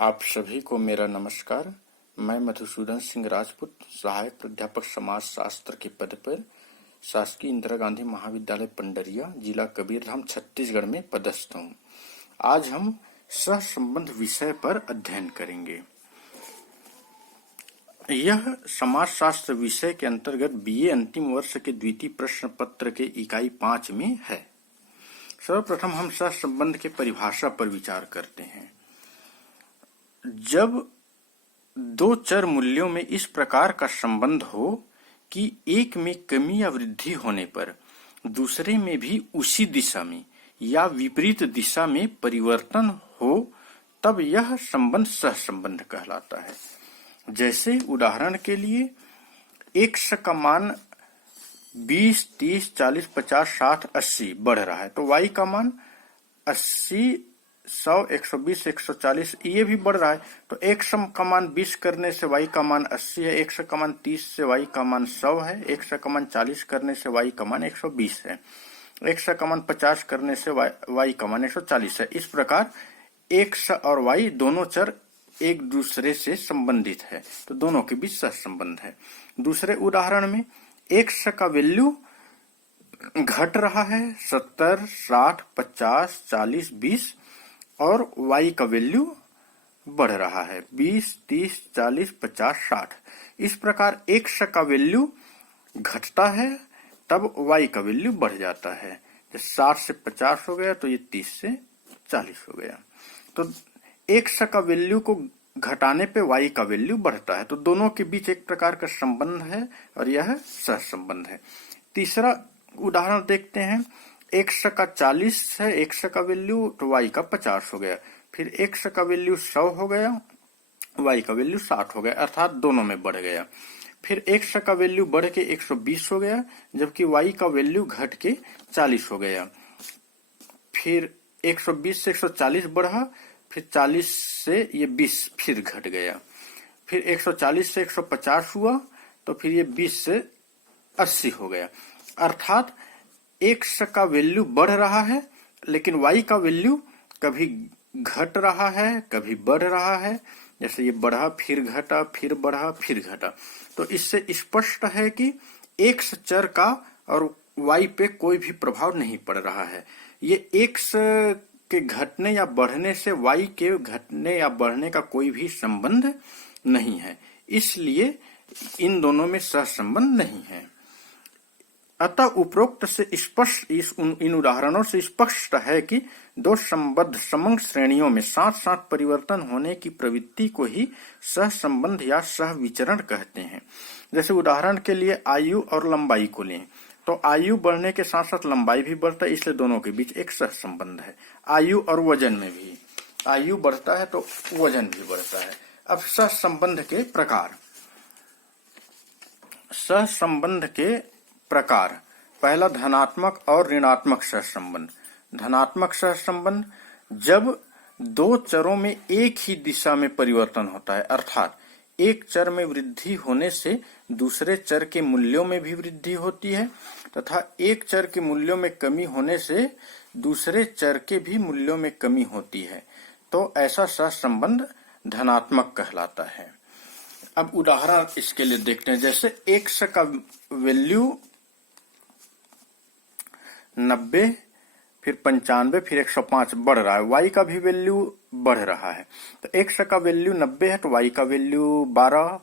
आप सभी को मेरा नमस्कार। मैं मधुसूदन सिंह राजपूत सहायक प्राध्यापक समाज शास्त्र के पद पर शासकीय इंदिरा गांधी महाविद्यालय पंडरिया जिला कबीरधाम छत्तीसगढ़ में पदस्थ हूँ। आज हम सहसंबंध विषय पर अध्ययन करेंगे। यह समाज शास्त्र विषय के अंतर्गत बीए अंतिम वर्ष के द्वितीय प्रश्न पत्र के इकाई 5 में है। सर्वप्रथम हम सहसंबंध के परिभाषा पर विचार करते हैं। जब दो चर मूल्यों में इस प्रकार का संबंध हो कि एक में कमी या वृद्धि होने पर दूसरे में भी उसी दिशा में या विपरीत दिशा में परिवर्तन हो, तब यह संबंध सहसंबंध कहलाता है। जैसे उदाहरण के लिए x का मान 20, 30, 40, 50, 60, 80 बढ़ रहा है तो y का मान 80, 100, 120, 140 ये भी बढ़ रहा है। तो x का मान 20 करने से y का मान 80 है, x का मान 30 से y का मान 100 है, x का मान 40 करने से y का मान 120 है, x का मान 50 करने से y का मान 140 है। इस प्रकार x और y दोनों चर एक दूसरे से संबंधित है, तो दोनों के बीच सहसंबंध है। दूसरे उदाहरण में x का वैल्यू घट रहा है 70, 60, 50, 40, 20 और y का वैल्यू बढ़ रहा है 20, 30, 40, 50, 60। इस प्रकार x का वैल्यू घटता है तब y का वैल्यू बढ़ जाता है। जब 60 से 50 हो गया तो ये 30 से 40 हो गया। तो x का वैल्यू को घटाने पे y का वैल्यू बढ़ता है, तो दोनों के बीच एक प्रकार का संबंध है और यह सहसंबंध है। तीसरा उदाहरण देखते हैं। x का 40 है x का वैल्यू, तो y का 50 हो गया। फिर x का वैल्यू 100 हो गया, y का वैल्यू 60 हो गया, अर्थात दोनों में बढ़ गया। फिर x का वैल्यू बढ़ के 120 हो गया, जबकि y का वैल्यू घट के 40 हो गया। फिर 120 से 140 बढ़ा, फिर 40 से ये 20 फिर घट गया। फिर 140 से 150 हुआ, तो फिर ये 20 से 80 हो गया। अर्थात x का वैल्यू बढ़ रहा है लेकिन y का वैल्यू कभी घट रहा है कभी बढ़ रहा है। जैसे ये बढ़ा फिर घटा फिर बढ़ा फिर घटा। तो इससे स्पष्ट है कि x चर का और y पे कोई भी प्रभाव नहीं पड़ रहा है। ये x के घटने या बढ़ने से y के घटने या बढ़ने का कोई भी संबंध नहीं है, इसलिए इन दोनों में सहसंबंध नहीं है। अतः उपरोक्त से स्पष्ट इन उदाहरणों से स्पष्ट है कि दो संबद्ध समंग श्रेणियों में साथ साथ परिवर्तन होने की प्रवृत्ति को ही सहसंबंध या सहविचरण कहते हैं। जैसे उदाहरण के लिए आयु और लंबाई को लें, तो आयु बढ़ने के साथ साथ लंबाई भी बढ़ता है, इसलिए दोनों के बीच एक सहसंबंध है। आयु और वजन में भी आयु बढ़ता है तो वजन भी बढ़ता है। अब सहसंबंध के प्रकार। सहसंबंध के प्रकार। पहला, धनात्मक और ऋणात्मक सहसंबंध। धनात्मक सहसंबंध जब दो चरों में एक ही दिशा में परिवर्तन होता है, अर्थात एक चर में वृद्धि होने से दूसरे चर के मूल्यों में भी वृद्धि होती है तथा एक चर के मूल्यों में कमी होने से दूसरे चर के भी मूल्यों में कमी होती है, तो ऐसा सहसंबंध धनात्मक कहलाता है। अब उदाहरण इसके लिए देखते हैं। जैसे x का वैल्यू 90, फिर 95, फिर 105 बढ़ रहा है, y का भी वैल्यू बढ़ रहा है। तो x का वैल्यू 90 है तो y का वैल्यू 12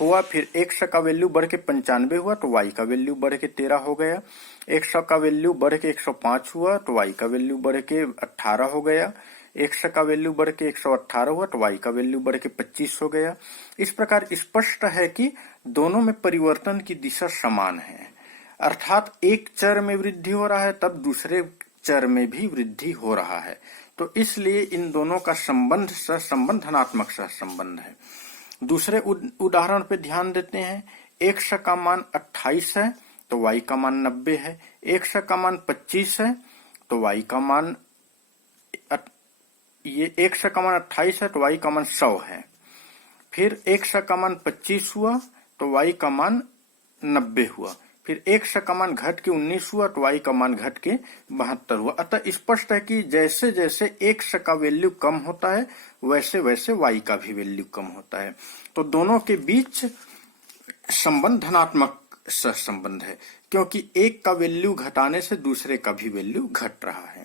हुआ। फिर x का वैल्यू बढ़ के 95 हुआ तो y का वैल्यू बढ़ के 13 हो गया। x का वैल्यू बढ़ के 105 हुआ तो y का वैल्यू बढ़ के 18 हो गया। x का वैल्यू बढ़ के 118 हुआ तो y का वैल्यू बढ़ के 25 हो गया। इस प्रकार स्पष्ट है कि दोनों में परिवर्तन की दिशा समान है, अर्थात एक चर में वृद्धि हो रहा है तब दूसरे चर में भी वृद्धि हो रहा है। तो इसलिए इन दोनों का संबंध सहसंबंध धनात्मक सहसंबंध है। दूसरे उदाहरण पे ध्यान देते हैं। x का मान 28 है तो y का मान 90 है। x का मान 25 है तो y का मान x का मान 28 है तो y का मान 100 है। फिर x का मान 25 हुआ तो y का मान 90 हुआ। फिर x का मान घट के 19 हुआ तो y का मान घट के 72 हुआ। अतः स्पष्ट है कि जैसे जैसे x का वैल्यू कम होता है वैसे वैसे y का भी वैल्यू कम होता है। तो दोनों के बीच संबंध धनात्मक सहसंबंध है, क्योंकि एक का वैल्यू घटाने से दूसरे का भी वैल्यू घट रहा है।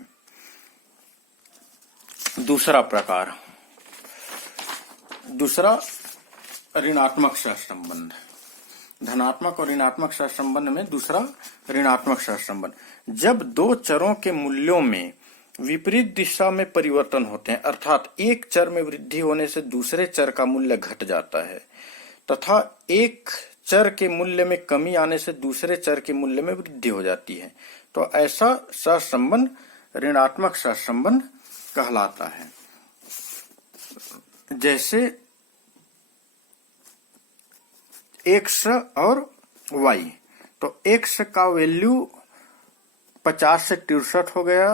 दूसरा प्रकार, दूसरा ऋणात्मक सहसंबंध। धनात्मक और ऋणात्मक सहसंबंध में दूसरा ऋणात्मक सहसंबंध। जब दो चरों के मूल्यों में विपरीत दिशा में परिवर्तन होते हैं, अर्थात एक चर में वृद्धि होने से दूसरे चर का मूल्य घट जाता है तथा एक चर के मूल्य में कमी आने से दूसरे चर के मूल्य में वृद्धि हो जाती है, तो ऐसा सहसंबंध ऋणात्मक सहसंबंध कहलाता है। जैसे x और y, तो x का वैल्यू 50 से 63 हो गया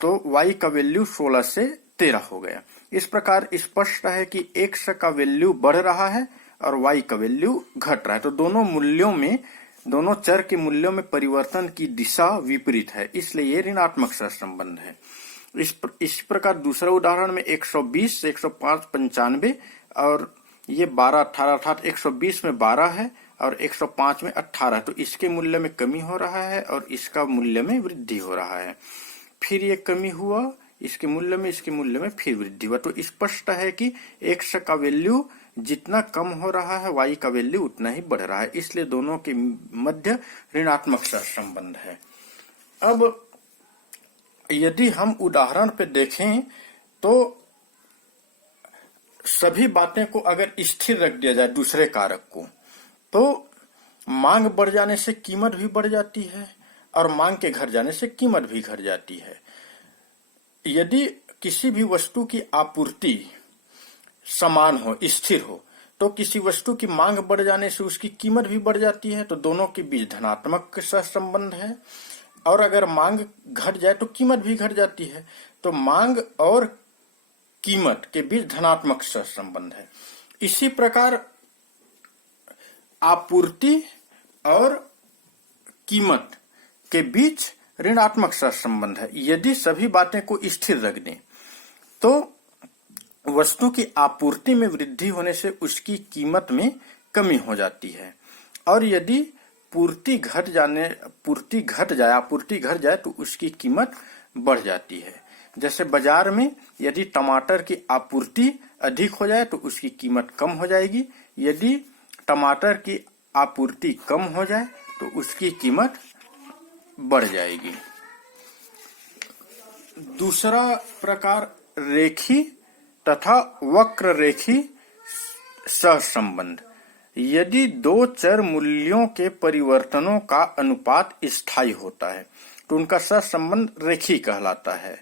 तो y का वैल्यू 16 से 13 हो गया। इस प्रकार स्पष्ट है कि x का वैल्यू बढ़ रहा है और y का वैल्यू घट रहा है। तो दोनों मूल्यों में, दोनों चर के मूल्यों में परिवर्तन की दिशा विपरीत है, इसलिए ये ऋणात्मक सहसंबंध है। इस प्रकार दूसरा उदाहरण में 120, 105, 95 और ये 12, 18 अर्थात 120 में 12 है और 105 में 18, तो इसके मूल्य में कमी हो रहा है और इसका मूल्य में वृद्धि हो रहा है। फिर ये कमी हुआ इसके मूल्य में फिर वृद्धि हुआ। तो स्पष्ट है कि x का वैल्यू जितना कम हो रहा है y का वैल्यू उतना ही बढ़ रहा है, इसलिए दोनों के मध्य ऋणात्मक सहसंबंध है। अब यदि हम उदाहरण पे देखें तो सभी बातें को अगर स्थिर रख दिया जाए दूसरे कारक को, तो मांग बढ़ जाने से कीमत भी बढ़ जाती है और मांग के घट जाने से कीमत भी घट जाती है। यदि किसी भी वस्तु की आपूर्ति समान हो, स्थिर हो, तो किसी वस्तु की मांग बढ़ जाने से उसकी कीमत भी बढ़ जाती है, तो दोनों के बीच धनात्मक सहसंबंध है। और अगर मांग घट जाए तो कीमत भी घट जाती है, तो मांग और कीमत के बीच धनात्मक सहसंबंध है। इसी प्रकार आपूर्ति और कीमत के बीच ऋणात्मक सहसंबंध है। यदि सभी बातें को स्थिर रख दें तो वस्तु की आपूर्ति में वृद्धि होने से उसकी कीमत में कमी हो जाती है, और यदि आपूर्ति घट जाए तो उसकी कीमत बढ़ जाती है। जैसे बाजार में यदि टमाटर की आपूर्ति अधिक हो जाए तो उसकी कीमत कम हो जाएगी, यदि टमाटर की आपूर्ति कम हो जाए तो उसकी कीमत बढ़ जाएगी। दूसरा प्रकार रेखी तथा वक्र रेखी सहसंबंध। यदि दो चर मूल्यों के परिवर्तनों का अनुपात स्थायी होता है तो उनका सहसंबंध रेखी कहलाता है।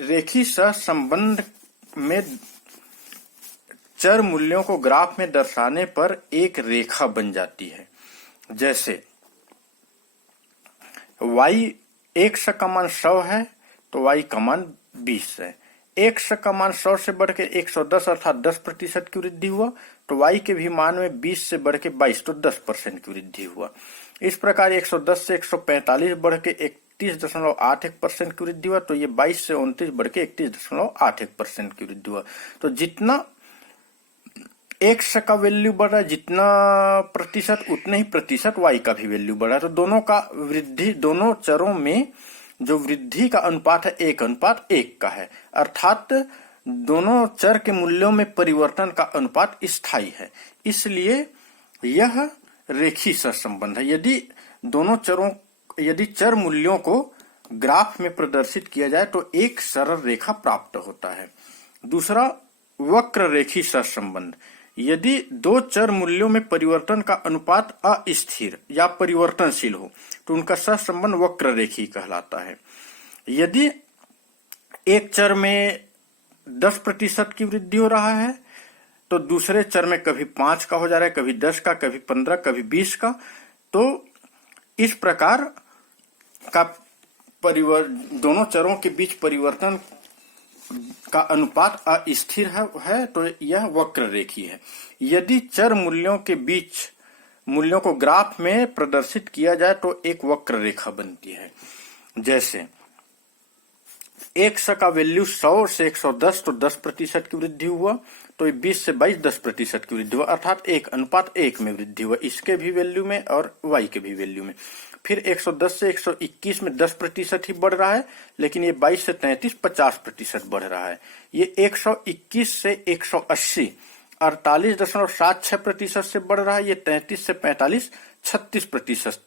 रेखी सहसंबंध में चर मूल्यों को ग्राफ में दर्शाने पर एक रेखा बन जाती है। जैसे y x का मान 100 है तो y का मान 20 है। x का मान 100 से बढ़ के 110 अर्थात 10% की वृद्धि हुआ, तो y के भी मान में 20 से बढ़ के 22 तो 10% की वृद्धि हुआ। इस प्रकार 110 से 145 बढ़ के 31.81% की वृद्धि हुआ, तो ये 22 से 29 बढ़ के 31.81% की वृद्धि हुआ। तो जितना x का वैल्यू बढ़ा जितना प्रतिशत, उतने ही प्रतिशत y का भी वैल्यू बढ़ा। तो दोनों का वृद्धि, दोनों चरों में जो वृद्धि का अनुपात है 1:1 का है, अर्थात दोनों चर के मूल्यों में परिवर्तन का अनुपात स्थायी है, इसलिए यह रेखी सहसंबंध है। यदि चर मूल्यों को ग्राफ में प्रदर्शित किया जाए तो एक सरल रेखा प्राप्त होता है। दूसरा वक्र रेखी सहसंबंध। यदि दो चर मूल्यों में परिवर्तन का अनुपात अस्थिर या परिवर्तनशील हो तो उनका सहसंबंध वक्र रेखी कहलाता है। यदि एक चर में 10% की वृद्धि हो रहा है तो दूसरे चर में कभी 5 का हो जा रहा है, कभी 10 का, कभी 15, कभी 20 का। तो इस प्रकार का दोनों चरों के बीच परिवर्तन का अनुपात अस्थिर है तो यह वक्र रेखी है। यदि चर मूल्यों के बीच मूल्यों को ग्राफ में प्रदर्शित किया जाए तो एक वक्र रेखा बनती है। जैसे x का वैल्यू 100 से 110 तो 10% की वृद्धि हुआ, तो 20 से 22 10% की वृद्धि हुआ, अर्थात 1:1 में वृद्धि हुआ इसके भी वैल्यू में और y के भी वैल्यू में। फिर 110 से 121 में 10% ही बढ़ रहा है, लेकिन ये 22 से 33 50% बढ़ रहा है। ये 121 से 180 48.76% से बढ़ रहा है। ये 33 से 45 36%,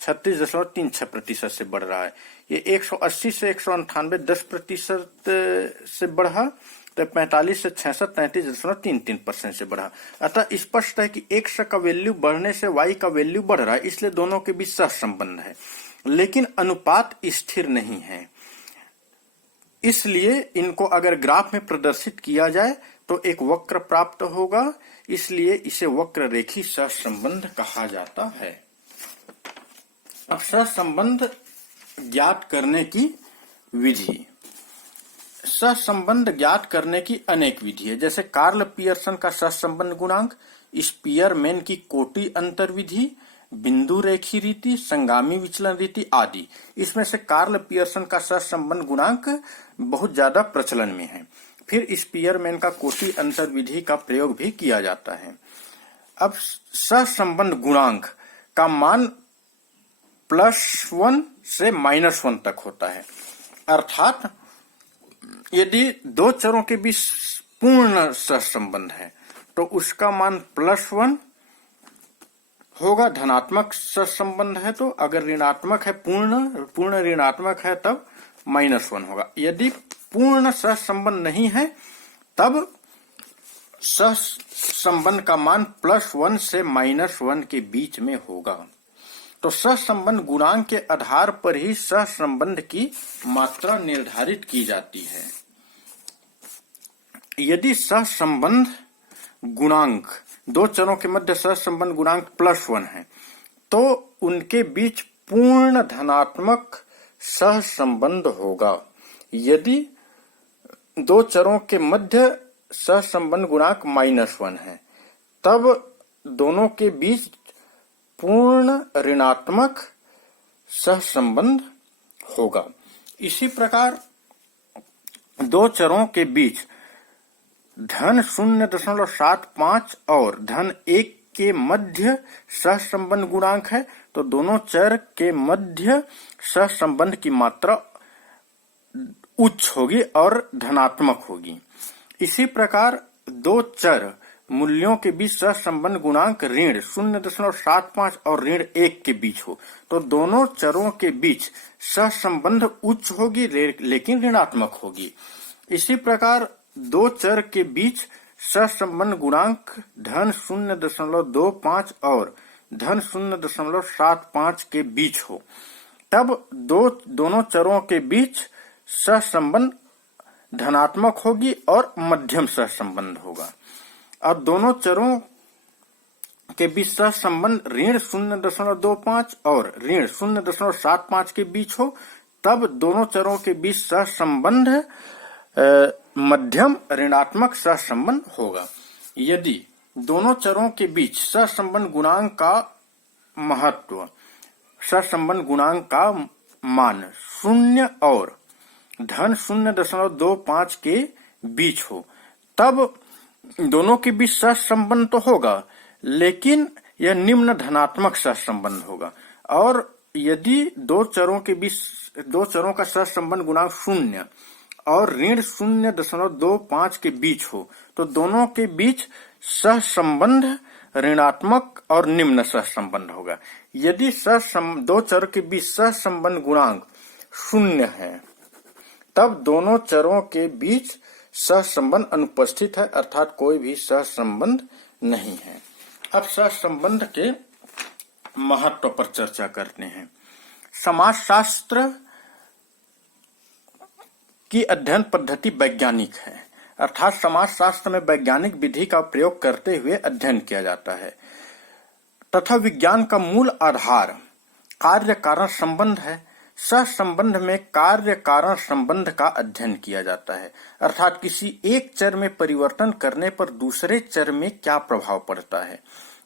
36.36% से बढ़ रहा है। ये 180 से 198 10% से बढ़ा, तो 45 से 66 33.33% से बढ़ा। अतः स्पष्ट है कि x का वैल्यू बढ़ने से y का वैल्यू बढ़ रहा है, इसलिए दोनों के बीच सहसंबंध है। लेकिन अनुपात स्थिर नहीं है, इसलिए इनको अगर ग्राफ में प्रदर्शित किया जाए तो एक वक्र प्राप्त होगा, इसलिए इसे वक्र रेखी सहसंबंध कहा जाता है। अब सहसंबंध ज्ञात करने की विधि। सहसंबंध ज्ञात करने की अनेक विधि है, जैसे कार्ल पियर्सन का सहसंबंध गुणांक, स्पीयरमैन की कोटि अंतर विधि, बिंदु रेखी रीति, संगामी विचलन रीति आदि। इसमें से कार्ल पियर्सन का सहसंबंध गुणांक बहुत ज्यादा प्रचलन में है। फिर स्पीयरमैन का कोटि अंतर विधि का प्रयोग भी किया जाता है। अब सहसंबंध गुणांक का मान +1 से -1 तक होता है, अर्थात यदि दो चरों के बीच पूर्ण सहसंबंध है तो उसका मान +1 होगा, धनात्मक सहसंबंध है तो, अगर ऋणात्मक है पूर्ण ऋणात्मक है तब -1 होगा। यदि पूर्ण सहसंबंध नहीं है तब सहसंबंध का मान +1 से -1 के बीच में होगा। तो सहसंबंध गुणांक के आधार पर ही सहसंबंध की मात्रा निर्धारित की जाती है। यदि सहसंबंध गुणांक दो चरों के मध्य सहसंबंध गुणांक +1 है तो उनके बीच पूर्ण धनात्मक सहसंबंध होगा। यदि दो चरों के मध्य सहसंबंध गुणांक -1 है तब दोनों के बीच पूर्ण ऋणात्मक सहसंबंध होगा। इसी प्रकार दो चरों के बीच धन 0.75 और धन 1 के मध्य सहसंबंध गुणांक है तो दोनों चर के मध्य सहसंबंध की मात्रा उच्च होगी और धनात्मक होगी। इसी प्रकार दो चर मूल्यों के बीच सहसंबंध गुणांक ऋण 0.75 और ऋण 1 के बीच हो तो दोनों चरों के बीच सहसंबंध उच्च होगी लेकिन ऋणात्मक होगी। इसी प्रकार दो चर के बीच सहसंबंध गुणांक धन 0.25 और धन 0.75 के बीच हो तब दोनों चरों के बीच सहसंबंध धनात्मक होगी और मध्यम सहसंबंध होगा। अब दोनों चरों के बीच सहसंबंध ऋण 0.25 और ऋण 0.75 के बीच हो तब दोनों चरों के बीच सहसंबंध मध्यम ऋणात्मक सहसंबंध होगा। यदि दोनों चरों के बीच सहसंबंध गुणांक का महत्व, सहसंबंध गुणांक का मान 0 और धन 0.25 के बीच हो तब दोनों के बीच सहसंबंध तो होगा लेकिन यह निम्न धनात्मक सहसंबंध होगा। और यदि दो चरों का सहसंबंध गुणांक 0 और ऋण 0.25 के बीच हो तो दोनों के बीच सहसंबंध ऋणात्मक और निम्न सहसंबंध होगा। यदि दो चर के बीच सहसंबंध गुणांक 0 है तब दोनों चरों के बीच सहसंबंध अनुपस्थित है, अर्थात कोई भी सहसंबंध नहीं है। अब सहसंबंध के महत्व पर चर्चा करते हैं। समाजशास्त्र की अध्ययन पद्धति वैज्ञानिक है, अर्थात समाजशास्त्र में वैज्ञानिक विधि का प्रयोग करते हुए अध्ययन किया जाता है तथा विज्ञान का मूल आधार कार्य कारण संबंध है। सहसंबंध में कार्य कारण संबंध का अध्ययन किया जाता है, अर्थात किसी एक चर में परिवर्तन करने पर दूसरे चर में क्या प्रभाव पड़ता है।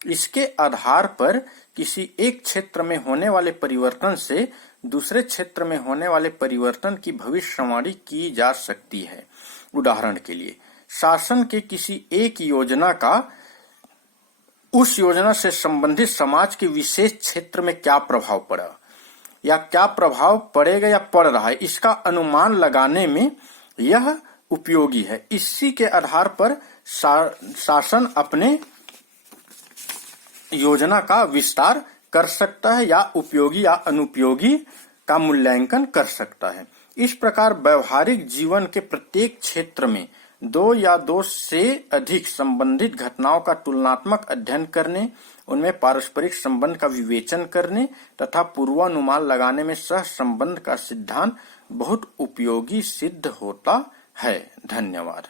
इसके आधार पर किसी एक क्षेत्र में होने वाले परिवर्तन से दूसरे क्षेत्र में होने वाले परिवर्तन की भविष्यवाणी की जा सकती है। उदाहरण के लिए, शासन के किसी एक योजना का उस योजना से संबंधित समाज के विशेष क्षेत्र में क्या प्रभाव पड़ा या क्या प्रभाव पड़ेगा या पड़ रहा है, इसका अनुमान लगाने में यह उपयोगी है। इसी के आधार पर शासन अपने योजना का विस्तार कर सकता है या उपयोगी या अनुपयोगी का मूल्यांकन कर सकता है। इस प्रकार व्यवहारिक जीवन के प्रत्येक क्षेत्र में दो या दो से अधिक संबंधित घटनाओं का तुलनात्मक अध्ययन करने, उनमें पारस्परिक संबंध का विवेचन करने तथा पूर्वानुमान लगाने में सह संबंध का सिद्धांत बहुत उपयोगी सिद्ध होता है। धन्यवाद।